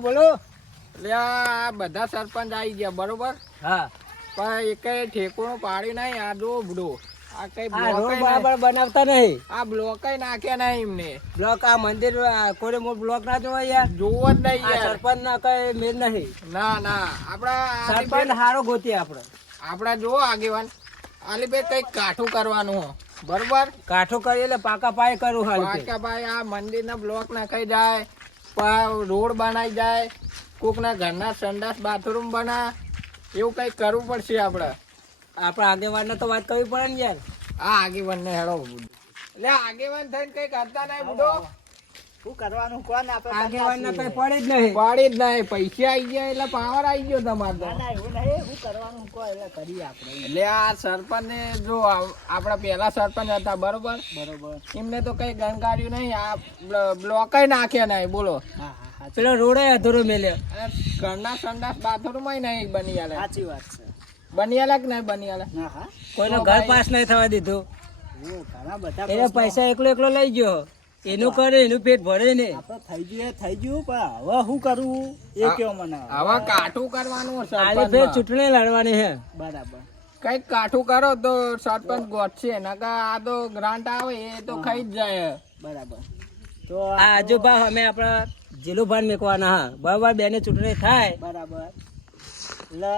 હા બોલો. એટલે આ બધા સરપંચ આવી ગયા બરોબર, હા પણ એકે ઠેકોણું પાડી નહીં. આ જો બુડો આ કઈ આ રોડ બ્લોક બરાબર બનાવતા નહીં. આ બ્લોક નાખ્યા નહીં એમને. બ્લોક આ મંદિર કોઈ મોટો બ્લોક ના જોવા યાર. જોવો જ નહીં આ યાર. સરપંચ ના કઈ મેળ નહીં. ના ના આપડા સરપંચ હારો ગોતી આપણે. આપડા જો આગેવાન આલીબેન કઈક કાઠું કરવાનું હો બરોબર. કાઠો કરી એટલે પાકા પાય કરું હાલ. પાકા ભાઈ આ મંદિર ના બ્લોક નાખાઈ જાય, રોડ બનાવી જાય, કોક ના ઘરના સંડાસ બાથરૂમ બના, એવું કઈક કરવું પડશે આપડે. આપણા આગેવાન ને તો વાત કરવી પડે ને યાર. આ આગેવાન ને હેડો એટલે આગેવાન થઈને કઈ કરતા નહીં બુડો. શું કરવાનું કોણ આપણે આગેવાન ને કઈ પડી જ નહીં. પાડી જ નહીં. પૈસા આવી ગયા એટલે પાવર આવી ગયો તમારે તો. એવું નહીં. શું કરવાનું કો એટલે કરીએ આપણે. એટલે આ સરપંચ ને જો આપડા પેલા સરપંચ હતા બરોબર, એમને તો કઈ ગણકાર્યું નહીં. આ બ્લોક નાખ્યા નહીં બોલો. પેલો રોડે અધૂરો મેલ્યો. અને ઘરના સંડાસ બાથરૂમ નહીં બની આલે. સાચી વાત છે. બની આલે કે નહીં બની આલે? કોઈનો ઘર પાસ નહીં થવા દીધું. એને પૈસા એકલો લઈ ગયો. એનું કરે એનું પેટ ભરે ને. થઈ ગયું પણ હવે શું કરવું એ કયો મને. હવે કાઠું કરવાનું આલી ફેર ચૂંટણી લડવાની છે. બરાબર. કઈક કાઠું કરો તો સરપંચ ગોઠશે. નકા આ તો ગ્રાન્ટ આવે એ તો ખાઈ જ જાય. બરાબર. તો આ આજુબા અમે આપણા જીલુભાન મેકવાના હા બરાબર. બેને ચૂંટણી થાય બરાબર એટલે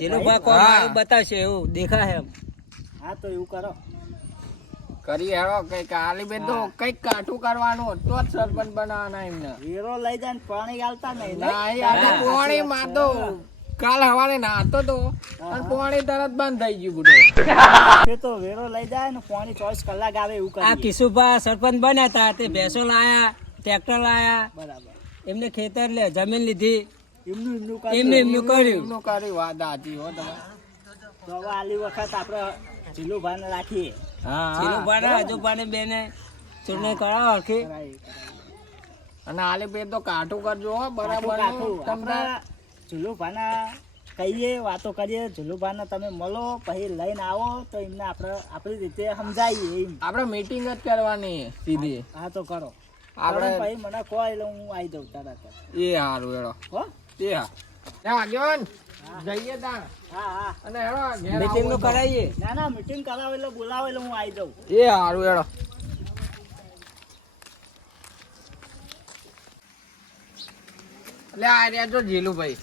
જીલુભા કોણ બતાવશે એવું દેખાય એમ. હા તો એવું કરો. કરી હેડો કઈક આલીબેન તો કઈક કાઠું કરવાનું તો જ સરપંચ બનાવવાના એમને. હીરો લઈ જાય ને પાણી ગાલતા નહીં. પાણી મારતો કાલ હવારે નાતો તો અને પાણી તરત બંધ થઈ ગયું બુડો. તો વેરો લઈ જાય ને પાણી 24 કલાક આવે એવું કરે. આ કિશુભા સરપંચ બન્યા હતા તે ભેંસો લાયા, ટ્રેક્ટર લાયા બરાબર. એમને ખેતર લે જમીન લીધી. એમનું કર્યું. વાત સાચી હો તમે. તો હવે આલી વખત આપણે જીલુભાને રાખીએ. જીલુભાને આજુભાને બેને ચૂંટણી કરાવો હરખી. અને આલીબેન તો કાઠું કરજો હો બરાબર. તમને જીલુભાના કહીએ વાતો કરીએ. જીલુભાને તમે મળો પછી લઈને આવો તો એમને આપણે આપણી રીતે સમજાવીએ. આપણે મીટિંગ જ કરવાની સીધી. હા તો કરો આપણે પછી મને કહો એટલે હું આવી દઉં તરત. એ સારું હેડો. હો એ હા આગેવાન જઈએ તા. હા અને હેડો મીટિંગ નું કરાવીએ. ના મીટિંગ કરાવે એટલે બોલાવે એટલે હું આવી દઉં. એ સારું હેડો. એટલે આ રહ્યા જો જીલુભાઈ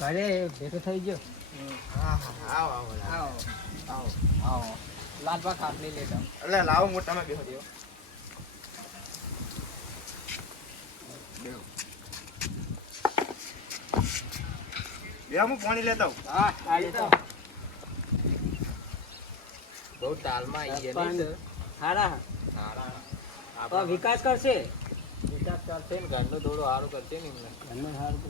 ઘરે ભેટો થઈ ગયો. આવો લાલબા ખાટલી લેતા. એટલે લાવો મોટામાં બેહો દેવો. હું પાણી લેતા હું. હા આવી તો બહુ તાલમાં આવી ગયા નહીં હારા સારા. વિકાસ કરશે. વિકાસ કરશે ને ઘરનું થોડું સારું કરશે ને એમને. ઘરનું સારું.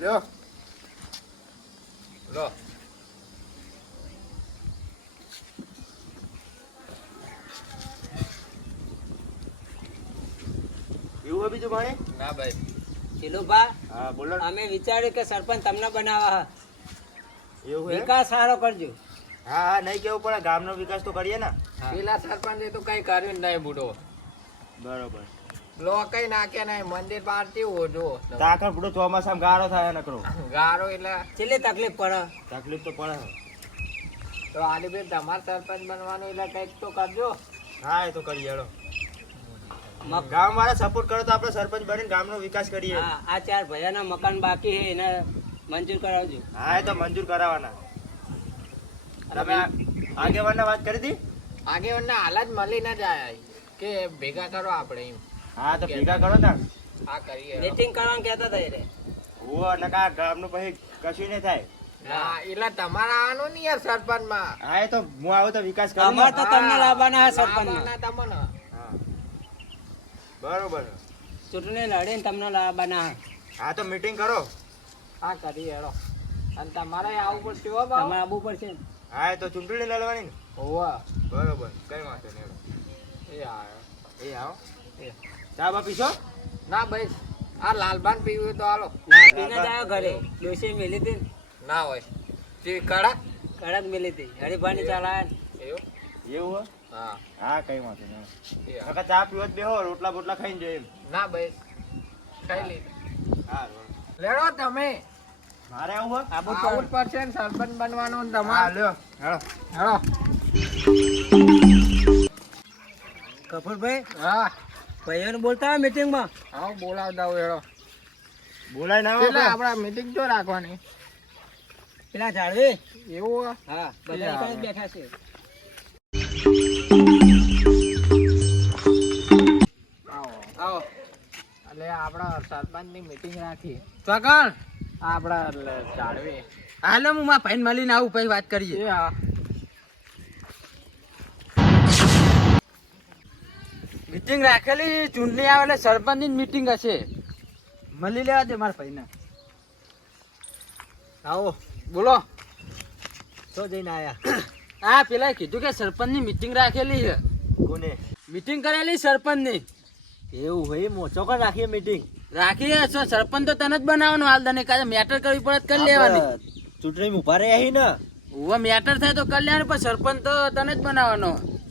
લ્યો લો એવું હોય બીજું પાણી? ના ભાઈ. જીલુભા હા બોલો. અમે વિચાર્યું કે સરપંચ તમને બનાવવા. એવું હે? વિકાસ સારો કરજો. હા નહીં કેવું પડે. ગામનો વિકાસ તો કરીએ ને. પેલા સરપંચે તો કઈ કર્યું જ નહીં બુડો. બરોબર. કઈ નાખ્યા નહીં. મંદિર બહાર કેવું જો તાકર પૂરો ચોમાસામાં ગારો થાય નકરો. ગારો એટલે કેટલી તકલીફ પડે. તકલીફ તો પડે. તો આલીબેન તમારે સરપંચ બનવાનું એટલે કઈક તો કરજો. હા એ તો કરીએ હેડો. ગામ વાળા સપોર્ટ કરો તો આપણે સરપંચ બનીને ગામનો વિકાસ કરીએ. આ 4 ભૈયાના મકાન બાકી છે એને મંજૂર કરાવજો. હા એ તો મંજૂર કરાવવાના. તમે આગેવાનને વાત કરી હતી? આગેવાનને હાલ જ મળી ના જાય કે ભેગા કરો આપણે એમ. હા તો ભેગા કરો તા. હા કરીએ. મીટિંગ કરવાનું કહેતા હતા રે. ઓ નકા ગામનું પછી કશું નહીં થાય. હા એટલે તમારે આવવાનું ને યાર સરપંચ માં. હા એ તો હું આવું તો વિકાસ કરું. અમાર તો તમને લાવવાના છે સરપંચ. તમને બરોબર. ચૂંટણી લડીને તમને લાવવાના. હા તો મીટિંગ કરો. હા કરીએ હેડો. અને તમારે આવવું પડશે હો બાબા. તમારે આવવું પડશે. હા એ તો ચૂંટણી લડવાની ને. હોવા બરોબર કઈ વાંધો નહીં. એ આવ્યો. એ આવો. ચા બા પીશો? ના ભાઈ આ લાલબાન પીવું તો હાલો. પીને જ આવ્યો ઘરે. ડોસી મેલી હતી ના હોય તે કડક કડક મેલી હતી. હરિભાની ચાલાય એવું એવું હોય? હા હા કઈ વાંધો નહીં એ હા. કાકા ચા પીવત બેહો રોટલા બોટલા ખાઈને જાય એમ ના ભાઈ ખાઈ લીધું હા લેડો તમે મારે આવું હોય આવું જ પડશે ને સરપંચ બનવાનું ને હા તમારે લ્યો હેડો હેડો કપૂરભાઈ હા ભાઈઓને બોલતા હોય મીટિંગમાં હા બોલાવતા હોય હેડો બોલાય ના એટલે આવે આપડા મીટિંગ જો રાખવાની પેલા જાળવી એવું હોય? હા બધા હા. એકલા જ બેઠા છે આવો આવો એટલે આપડા સરપંચ ની મીટિંગ રાખી ચોકણ આપડા જાળવી હાલો હું મારા ભાઈને મળીને આવું પછી વાત કરીએ એ હા મીટિંગ રાખેલી ચૂંટણી આવે એટલે સરપંચની મીટિંગ હશે મળી લેવા દે મારા ભાઈને આવો બોલો તો જઈને આયા હા પેલા કીધું કે સરપંચની મીટિંગ રાખેલી છે કોને મીટિંગ કરેલી સરપંચની એવું હોય ચોક્કસ રાખીએ મીટિંગ રાખી છે. શું સરપંચ તો તને જ બનાવવાનો હાલ તને કાલે મેટર કરવી પડે તો કરી લેવાની ચૂંટણી ઉભા રહ્યા હી ને હવે મેટર થાય તો કરી લેવાનું પણ સરપંચ તો તને જ બનાવવાનો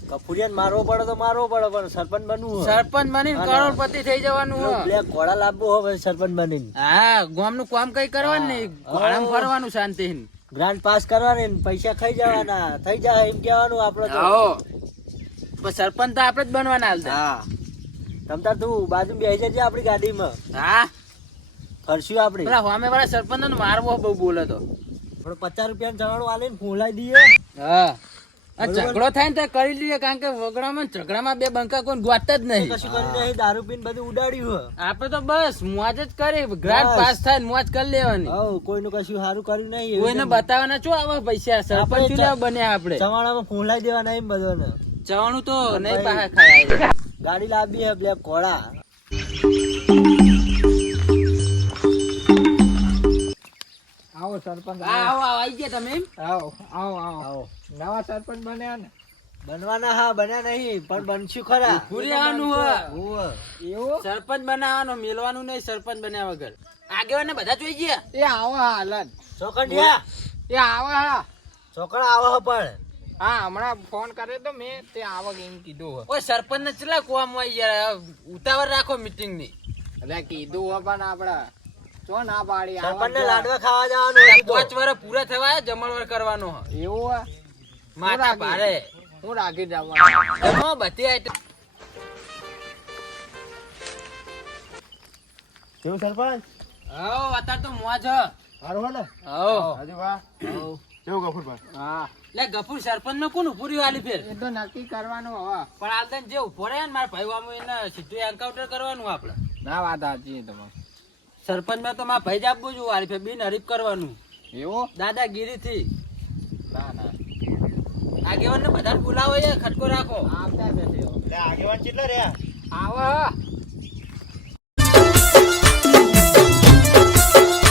કફુરિયાને મારવો પડે તો મારવો પડે પણ સરપંચ બનવું સરપંચ બનીને કરોડપતિ થઈ જવાનું હોય. બ્લેક ઘોડા લાવવો હવે સરપંચ બનીને હા ગામનું કામ કઈ કરવાનું નહીં ઘોડામાં ફરવાનું શાંતિ ગ્રાન્ટ પાસ કરવાની ને પૈસા ખાઈ જવાના થઈ જાય એમ કહેવાનું આપડે તો આવો પણ સરપંચ તો આપણે જ બનવાના હાલ હા તમતાર તું બાજુ બેસી જજે આપડી ગાડીમાં હા ફરશું આપડે પેલા સામે વાળા સરપંચ ને મારવો બહુ બોલે તો પણ 50 રૂપિયા જવાનું આલીને ફોલાઈ દઈએ હા આ ઝઘડો થાય ને તો કરી લઈએ કારણ કે વગડામાં ઝઘડામાં બે બંકા કોઈ ગોતતા જ નહીં કશું કરીને અહીં દારૂ પીને બધું ઉડાડ્યું આપણે તો બસ મોજ જ કરી ગ્રાન્ટ બસ. પાસ થાય ને મોજ કરી લેવાની હવ કોઈનું કશું સારું કર્યું નહીં કોઈને બતાવવાના શું આવા પૈસા સરપંચ શું લેવા બન્યા આપણે ચવાણામાં ફોલાઈ દેવાના એમ બધાને જવાનું તો નહીં ભાઈ. પાછા ખાય ગાડી લાવી હે બ્લેક ઘોડા આવો સરપંચ હા આવો આવો આવી ગયા તમે એમ? આવો આવો આવો આવો નવા સરપંચ બન્યા ને બનવાના હા બન્યા નહીં પણ બનશું ખરા પૂરી આવવાનું હોય. હોવે. એવું સરપંચ બનાવવાનો મેલવાનું નહીં સરપંચ બન્યા વગર આગેવાને બધા જોઈ ગયા એ આવો હા હાલત ચોકડિયા એ આવો હા ચોકડા આવો હે પણ હા હમણાં ફોન કર્યો તો મેં તે આવો એમ કીધું હો. ઓય સરપંચ ને ચલા કોમ હોય યાર ઉતાવળ રાખો મીટિંગ ની એટલે કીધું હો પણ આપડા ચો ના પાડી આવા સરપંચને જ. લાડવા ખાવા જવાનું હતું તો. 5 વર્ષ પૂરા થવા જમણવાર કરવાનો હોય. એવું હો? માતા ભારે હું રાખી જવાનું જમો બધી આઈટમ કેવું સરપંચ હો અત્યારે તો મોજ હ સારું હે ને હો હજુ વાહ કેવું ગફુરભાઈ હા લે ગફુર સરપંચ નો કોણ ઉભું રહ્યું આલી ફેર એ તો નક્કી કરવાનું હવે પણ આલદન જે ઉભો રહે ને મારા ભાઈ આમ એને સીધું એન્કાઉન્ટર કરવાનું આપણે ના વાત સાચી તમારે સરપંચ માં તો મારા ભાઈ જ આપવું જોઈએ આલી ફેર બિન હરીફ કરવાનું એવું દાદાગીરી થી ના ના આગેવાન ને બધાને બોલાવો એ ખટકો રાખો આવતા જશે હવે. એટલે આગેવાન કેટલા રહ્યા આવો હા.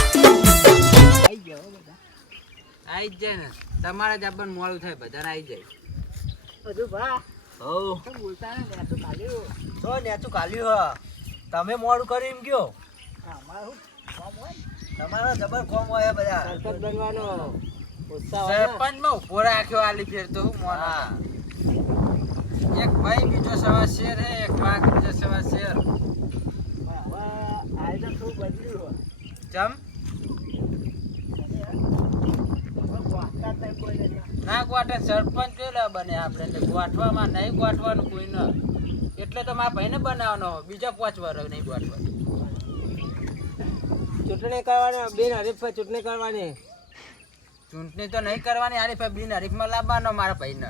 આઈ ગયો હો બધા. આઈ જ જાય ને તમારે જ આપણને મોડું થાય બધાને આઈ જાય હજુ ભા હવ શું બોલતા ને મેં તો કાઢ્યું તો નેચું કાલ્યું હ તમે મોડું કરી એમ કયો અમારું કામ હોય ને. તમારા જબર કોમ હોય બધા સરપંચ બનવાનો ઉત્સાહ સરપંચ માં ઉભો રાખ્યો આલી ફેર તો હું મોનો હા એક ભાઈ બીજો સવા શેર હે એક વાઘ બીજો સવા શેર પણ હવે આયોજન થોડું બદલ્યું હોય. જમ હવે વાંચતા જ નહીં કોઈ ને. ના ગોઠે સરપંચ પેલા બને આપણે એટલે ગોઠવામાં નહીં ગોઠવાનું કોઈ ન એટલે તો મારા ભાઈને બનાવવાનો બીજા 5 વર્ષ નહીં ગોઠવાનું ચૂંટણી કરવાની બિન હરીફ ચૂંટણી કરવાની ચૂંટણી તો નહીં કરવાની હરીફ બિન હરીફમાં લાવવાનો મારા ભાઈને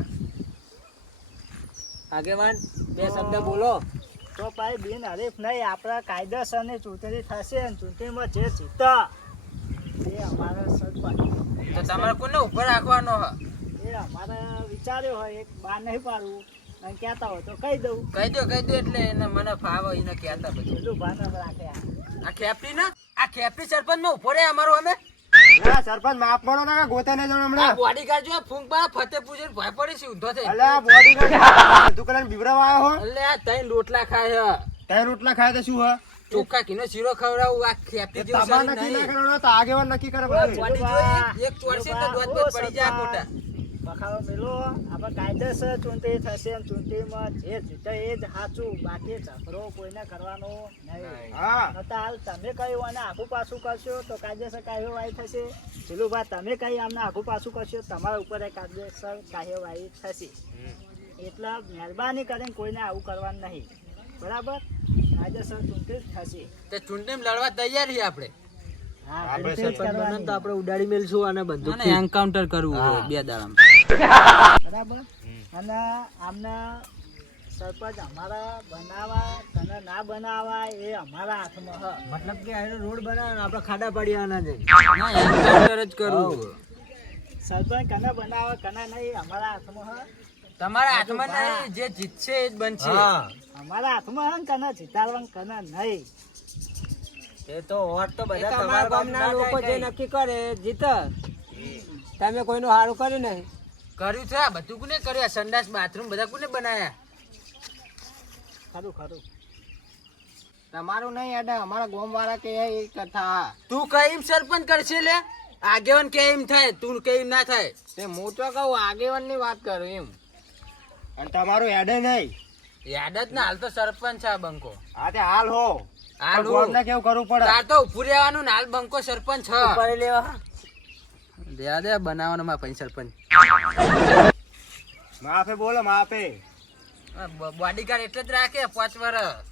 આગેવાન 2 શબ્દ બોલો તો ભાઈ બિન હરીફ નહીં આપણા કાયદેસરની ચૂંટણી થશે અને ચૂંટણીમાં જે જીતા એ અમારા સરપંચ તો તમારે કોને ઉપર રાખવાનો હ એ અમારે વિચાર્યો હોય એક બાર નહીં પાડવું અને કહેતા હોય તો કહી દઉં કહી દો એટલે એને મને ફાવે એને કહેતા પછી એટલું ભાન રાખે આ ખેપરી સરપંચ માં ઉભો રહે અમારો અમે ના સરપંચ માફ કરો ને ગોતે ને જણ આ હમણાં બોડીગાર્ડ જો ફૂંક બા ફતેપુર જઈને ભય પડી છે ઊંધો થઈ અલ્યા બોડી દુકાન બીવરાવા આવ્યો હો એટલે આ તઈ લોટલા ખાય હ તય રોટલા ખાય તો શું હે ચોખ્ખા ઘીનો શીરો ખવડાવું આ ખેપરી જેવું તમાર શરીર નક્કી ના નહીં. કરવાનો તો આગેવાન નક્કી કરે બધું બોડી જોઈ એક ચોરસી તો દોત બોત પડી જાય મોટા બખાડો મેલો આપણે કાયદેસર ચૂંટણી થશે અને ચૂંટણીમાં જે જીતે એ જ સાચું, બાકી ઝઘડો કોઈને કરવાનો નહીં. હા નતા હાલ તમે કહ્યું અને આખું પાછું કરશો તો કાયદેસર કાર્યવાહી થશે. ચલુભાઈ તમે કહી અમને આખું પાછું કરશો તમારા ઉપર એ કાયદેસર કાર્યવાહી થશે. એટલે મહેરબાની કરીને કોઈને આવું કરવાનું નહીં, બરાબર? કાયદેસર ચૂંટણી થશે. તે ચૂંટણી લડવા તૈયાર છીએ આપણે. હા, આપણે ચૂંટણી જ કરવાની. તો આપણે ઉડાડી મેલશું અને બંદૂક એન્કાઉન્ટર કરવું હા. 2 દાડામાં. બરાબર. અને આમને સરપંચ અમારા બનાવવા તને ના બનાવવા એ અમારા હાથમાં હ. મતલબ કે આનો રોડ બનાવવાનો આપણે ખાડા પાડ્યાના છે. ના એન્કાઉન્ટર જ કરવું. સરપંચ કને બનાવે કને નહીં અમારા હાથમાં હ. તમારા હાથમાં નહીં, જે જીતશે એ જ બનશે. અમારા હાથમાં હ ને કને જીતાડવાનું કને નહીં. એ તો વોટ તો બધા એ તો તમારા અમારા ગામના ગામના લોકો જે કઈ. નક્કી કરે એ જીતે. તમે કોઈનું સારું કર્યું નહીં. કર્યું છે આ બધું કોને કર્યું? આ સંડાસ બાથરૂમ બધા કોને બનાયા? ખરું ખરું. તમારું નહીં અડા, અમારા ગામ વાળા કે એ કથા. તું કઈ સરપંચ કરશે લે? આગેવાન કે એમ થાય, તું કે એમ ના થાય. તે હું તો કહું આગેવાન ની વાત કરું એમ. અને તમારું હેડે નહીં. યાદ જ ના, હાલ તો સરપંચ છે આ બંકો. હા તે હાલ હો હાલ પણ ગામને કેવું કરવું પડે. તાર તો ઉભું રહેવાનું ને, હાલ બંકો સરપંચ છે. ઉપર લેવા દે બનાવવાનો માં પછી સરપંચ. માફે બોલો માફે. બોડીગાર્ડ એટલે જ રાખે 5 વર્ષ.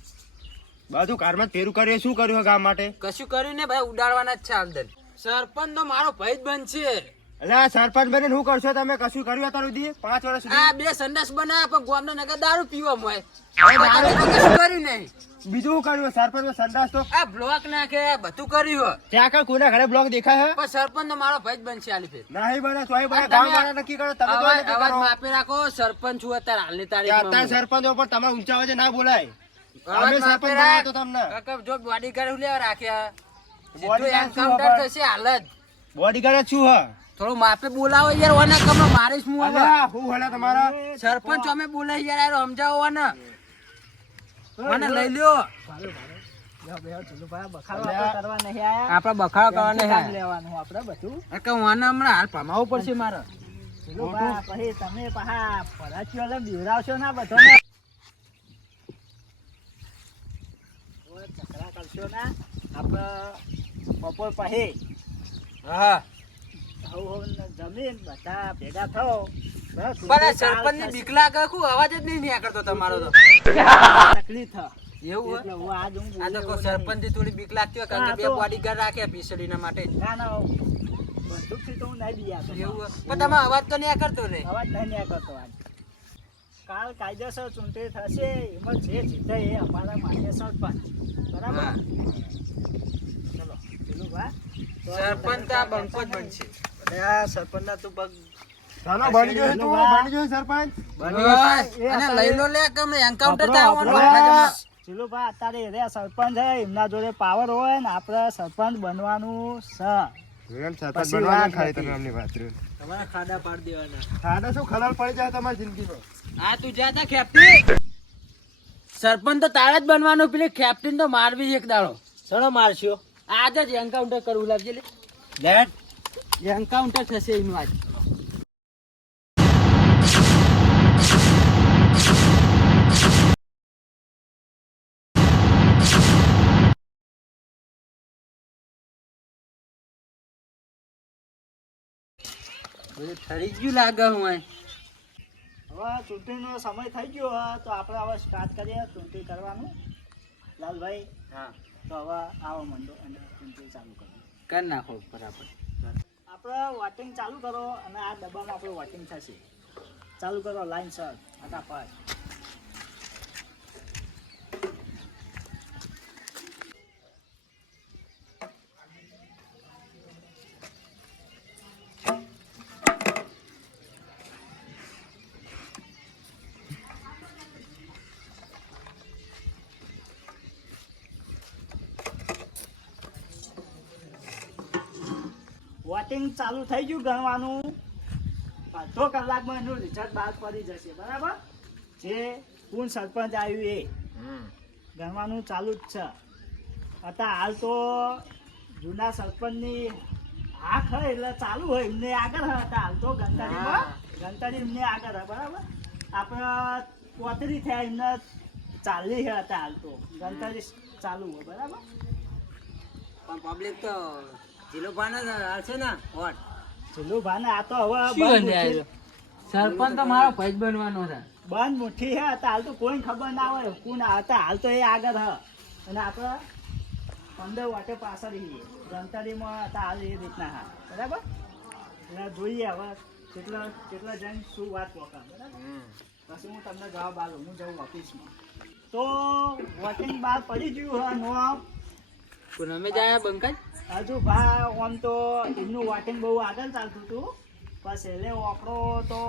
બધું કારમાં ફેરું કર્યું શું કર્યું ગામ માટે? કશું કર્યું ને ભાઈ, ઉડાડવાના જ છે આલદન. સરપંચ તો મારો ભાઈ જ બનશે. એટલે આ સરપંચ બનીને શું કરશો તમે? કશું કર્યું અત્યાર સુધી 5 વર્ષ સુધી? આ 2 સંડાસ બનાવ્યા પણ ગામના નગર દારૂ પીવા મોય. તમે તો કશું કર્યું નહીં. બીજું શું કર્યું? સરપંચ સંડાસ તો આ બ્લોક નાખે, બધું કર્યું. ત્યાં કઈ કોના ઘરે બ્લોક દેખાય પણ સરપંચ તો મારો ભાઈ જ બનશે આલી ફેર. નહીં બને તોય બને. તમે ગામ વાળા નક્કી કરો, તમે તો અવાજ નક્કી અવાજ કરો. માપે રાખો. સરપંચ છું અત્યારે હાલની કે અત્યારે તારીખમાં. સરપંચ ઉપર તમારે ઊંચા અવાજે ના બોલાય. અવાજ અમે માપે સરપંચ રાખ. બનાવ્યો તો તમને. કાકા જો બોડીગાર્ડ લેવા રાખ્યા, સીધું બોડીગાર્ડ શું એન્કાઉન્ટર ખબર? થશે હાલ જ. બોડીગાર્ડ જ શું હ? થોડું માપે બોલાવો યાર, ઓના કમનો મારીશ હું હવે. અલ્યા, શું હલા તમારા? સરપંચ અમે બોલાય યાર, આરો સમજાવો ઓને. ઓને લઈ લ્યો. લ્યો, બેહો, ચલુભાઈ, બખાડો આપણે કરવા નહીં આયા. આપણે બખાડો કરવાને કામ લેવાનું આપણે બધું. કાકા ઓને હમણાં હાલ ભમાવવું પડશે મારે. ચલુભાઈ, પછી તમે પાછા ફરાચીઓ લઈને બીવડાવશો ના બધાને. ઓય, ઝઘડા કરશો ના. આપણે બપોર પછી હા જમીન બધા ભેગા થયો. બસ, પણ આ સરપંચ ની બીક લાગે, કોઈ અવાજ જ નહીં નીકળતો તમારો તો. તકલીફ થાય. એવું એટલે હોય? હું આજ હું આ તો બોલ્યો કોઈ સરપંચ થી થોડી બીક લાગતી હોય, કારણ કે હા, 2 તો. બોડીગાર્ડ રાખ્યા પીસડીના માટે. ના ના બંદૂકથી તો હું નહીં બિયાતો. એવું હોય? પણ તમે અવાજ તો નહીં કરતો રે. અવાજ નહીં ન્યા કરતો આજ. કાલ કાયદેસર ચૂંટણી થશે, એમાં જે જીતે એ અમારા માટે સરપંચ. બરાબર? હા. ચલો ચલો બા. તો સરપંચ તો આ બંકો જ બનશે. સરપંચના તું પગ ચાલો બની ગયો તું, બની ગયો સરપંચ. ઓય, એ અને અત્યારે- લઈ લો લે, ગમે એન્કાઉન્ટર આપણો- થાય આવવાનું. આપણો- ચલુભાઈ, અત્યારે એ રહ્યા સરપંચ છે, એમના જોડે પાવર હોય ને આપણે સરપંચ બનવાનું છે. સરપંચ પછી બનવાનું વાત ખાલી નથી. તમે અમની વાત રહ્યો. તમારા ખાડા પાડી દેવાના. ખાડા શું ખલાલ પડી જાય તમારી જિંદગીમાં? આ તું જાતા ખેપટી. સરપંચ તો તારે જ બનવાનું, પેલી ખેપટીને તો મારવી એક દાડો. ચલો મારશો. આજે જ એન્કાઉન્ટર કરવું લાગજે લે. લેટ એન્કાઉન્ટર થશે એનું આજ. બધું ઠરી જ ગયું લાગે હું અહીં. હવે ચૂંટણીનો સમય થઈ ગયો હોય તો આપણે હવે સ્ટાર્ટ કરીએ ચૂંટણી કરવાનું. લાલભાઈ, હા, તો હવે આવો મંડો અને ચૂંટણી ચાલુ કરીએ. કરી નાખો બરાબર. આપણે વોટિંગ ચાલુ કરો અને આ ડબ્બામાં આપણું વોટિંગ થશે. ચાલુ કરો લાઈન સર ફટાફટ. વોટિંગ ચાલુ થઈ ગયું ગણવાનું. અડધો કલાકમાં એનું રિઝલ્ટ બહાર પડી જશે. બરાબર? જે કોણ સરપંચ આવ્યું એ ગણવાનું ચાલુ જ છે. અત્યારે હાલ તો જૂના સરપંચની હાથ હોય એટલે ચાલુ હોય એમને આગળ હતા. હાલ તો ગણતરીમાં ગણતરી એમને આગળ હે, બરાબર. આપણે 35 થયા, એમને 40 હતા હાલ તો. ગણતરી ચાલુ હોય, બરાબર. પણ પબ્લિક તો જીલુભાને જ હાલશે ને વોટ. જીલુભાને આ તો હવે શું બંધ અન્યાય મુઠ્ઠી- સરપંચ તો મારો ભાઈ જ બનવાનો છે. બંધ મુઠ્ઠી હે તો હાલ તો કોઈ ખબર ના હોય કોણ હતા. હાલ તો એ આગળ હ અને આપણે 15 વાટે પાછળ છીએ. ગણતરીમાં હતા હાલ એ રીતના હા, બરાબર. એટલે જોઈએ હવે કેટલા જણ શું વાત પહોંચા, બરાબર. પછી હું તમને જવાબ આલું. હું જઉં ઓફિસમાં. તો વોટિંગ બહાર પડી ગયું હે નો. પૂનમે જાય બંકાજ હજુ ભા આમ તો એમનું વોટિંગ બહુ આગળ ચાલતું હતું. બસ એટલે ઓકડો તો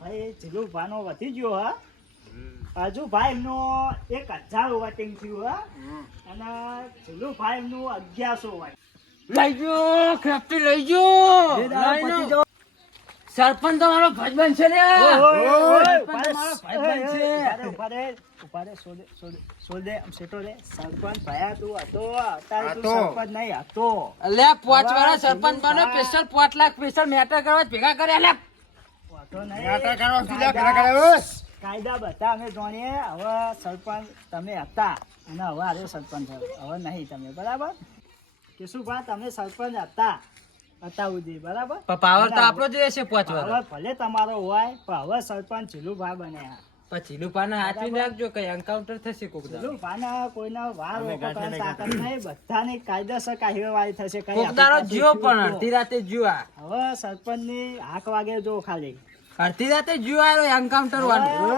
ભાઈ જીલુભાનો વધી ગયો હા. હજુ ભાઈ એમનો 1000 વોટિંગ થયું હા. અને જીલુભાઈ એમનું 1100 વોટિંગ. લઈ જો ખેપટી લઈ જો સરપંચ તો મારો ભાઈ છે લે સરપંચ ભયા તું હતો અત્યારે તું સરપંચ નહીં હતો. લે 5 વાળા સરપંચ બનો સ્પેશિયલ 5 લાખ સ્પેશિયલ મેટર કરવા ભેગા કર્યા લે વાંધો નહીં. નાટક કરવા શું લે, ઘરે ઘરે બસ. કાયદા બધા અમે જાણીએ. હવે સરપંચ તમે હતા અને હવે આજે સરપંચ થયો. હવે નહીં તમે, બરાબર. કેશુભા તમે સરપંચ હતા સુધી, બરાબર. પાવર તો આપણો જ રહેશે 5 હવે વાળા ભલે તમારો હોય પણ હવે સરપંચ જીલુભા બન્યા. પછી લુપાના હાથવી રાખજો કઈ એન્કાઉન્ટર થશે કોક દાડો જીલુભાના કોઈના વાર રોકવાની તાકાત નહીં. બધાની કાયદેસર કાર્યવાહી થશે. કઈ કોક દાડો આપણી જીવો પાસે પણ અડધી રાતે જીવા હવે સરપંચની હાક વાગે જો ખાલી. અડધી રાતે જીવા એન્કાઉન્ટર વાળું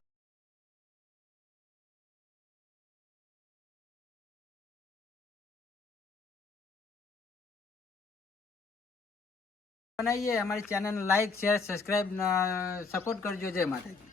બનાવીએ. અમારી channel like share subscribe support કરજો. જય માતાજી.